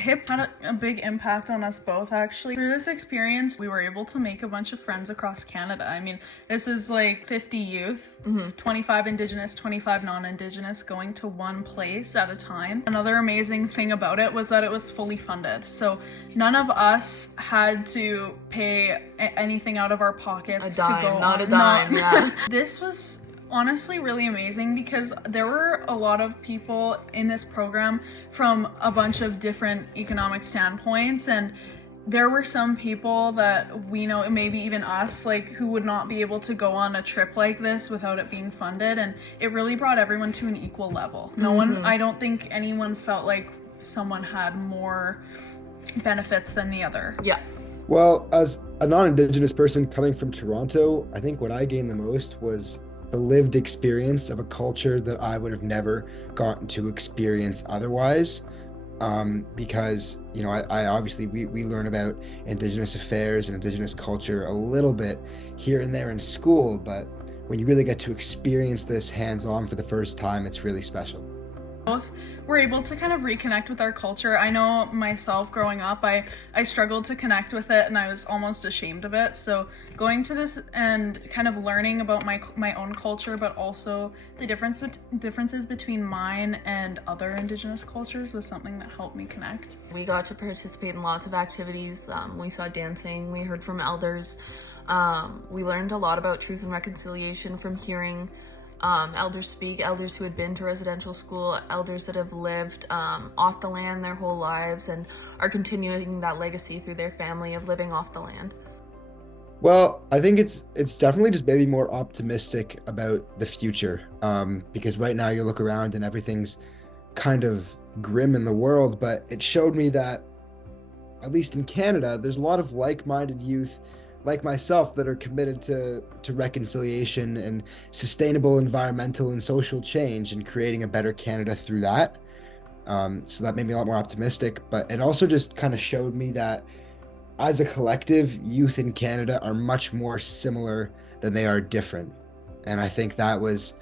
HIP had a big impact on us both, actually. Through this experience, we were able to make a bunch of friends across Canada. I mean, this is like 50 youth, 25 Indigenous, 25 non-Indigenous, going to one place at a time. Another amazing thing about it was that it was fully funded. So none of us had to pay anything out of our pockets A dime, to go not on. a dime, yeah. This was honestly really amazing because there were a lot of people in this program from a bunch of different economic standpoints, and there were some people that we know, maybe even us, like, who would not be able to go on a trip like this without it being funded, and it really brought everyone to an equal level. No one, I don't think anyone felt like someone had more benefits than the other. Yeah. Well, as a non-Indigenous person coming from Toronto, I think what I gained the most was the lived experience of a culture that I would have never gotten to experience otherwise. Because, you know, I obviously, we learn about Indigenous affairs and Indigenous culture a little bit here and there in school, but when you really get to experience this hands-on for the first time, it's really special. Both were able to kind of reconnect with our culture. I know myself growing up, I struggled to connect with it and I was almost ashamed of it. So going to this and kind of learning about my own culture, but also the differences between mine and other Indigenous cultures was something that helped me connect. We got to participate in lots of activities. We saw dancing, we heard from elders. We learned a lot about truth and reconciliation from hearing elders speak, elders who had been to residential school, elders that have lived off the land their whole lives and are continuing that legacy through their family of living off the land. Well, I think it's definitely just maybe more optimistic about the future, because right now you look around and everything's kind of grim in the world, but it showed me that, at least in Canada, there's a lot of like-minded youth like myself that are committed to reconciliation and sustainable environmental and social change and creating a better Canada through that. So that made me a lot more optimistic, but it also just kind of showed me that as a collective, youth in Canada are much more similar than they are different. And I think that was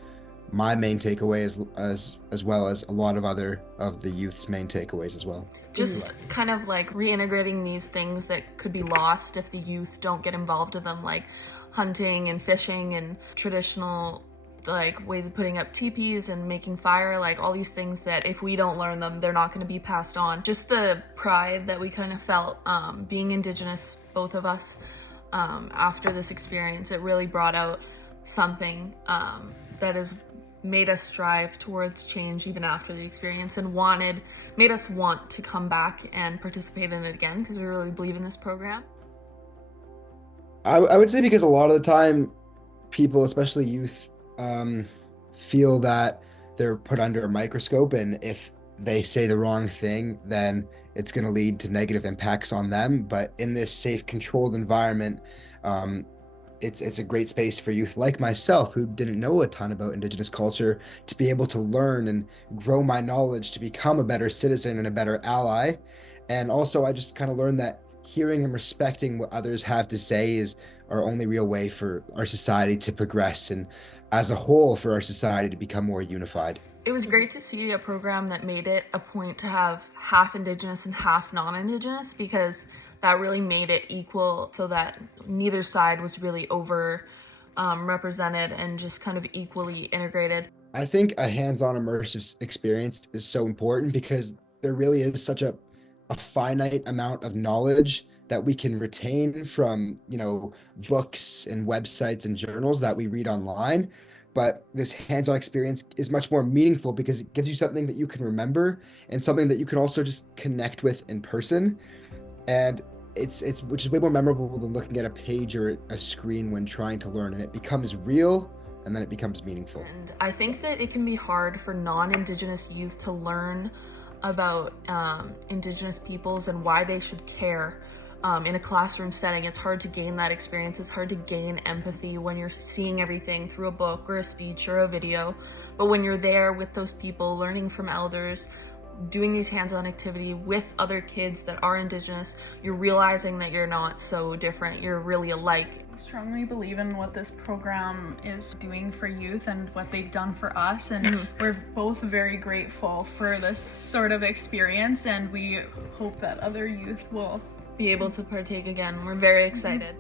my main takeaway, as well as a lot of other of the youth's main takeaways as well. Just kind of like reintegrating these things that could be lost if the youth don't get involved in them, like hunting and fishing and traditional like ways of putting up teepees and making fire, like all these things that if we don't learn them, they're not going to be passed on. Just the pride that we kind of felt being Indigenous, both of us, after this experience, it really brought out something that has made us strive towards change even after the experience, and made us want to come back and participate in it again because we really believe in this program. I would say because a lot of the time people, especially youth, feel that they're put under a microscope, and if they say the wrong thing, then it's going to lead to negative impacts on them. But in this safe, controlled environment, it's a great space for youth like myself who didn't know a ton about Indigenous culture to be able to learn and grow my knowledge to become a better citizen and a better ally. And also, I just kind of learned that hearing and respecting what others have to say is our only real way for our society to progress, and as a whole for our society to become more unified. It was great to see a program that made it a point to have half Indigenous and half non-Indigenous, because that really made it equal so that neither side was really represented and just kind of equally integrated. I think a hands-on immersive experience is so important because there really is such a finite amount of knowledge that we can retain from, you know, books and websites and journals that we read online. But this hands-on experience is much more meaningful because it gives you something that you can remember and something that you can also just connect with in person. And it's which is way more memorable than looking at a page or a screen when trying to learn, and it becomes real and then it becomes meaningful. And I think that it can be hard for non-Indigenous youth to learn about Indigenous peoples and why they should care. In a classroom setting, it's hard to gain that experience. It's hard to gain empathy when you're seeing everything through a book or a speech or a video. But when you're there with those people, learning from elders, doing these hands-on activity with other kids that are Indigenous, you're realizing that you're not so different. You're really alike. strongly believe in what this program is doing for youth and what they've done for us, and we're both very grateful for this sort of experience, and we hope that other youth will be able to partake again. We're very excited.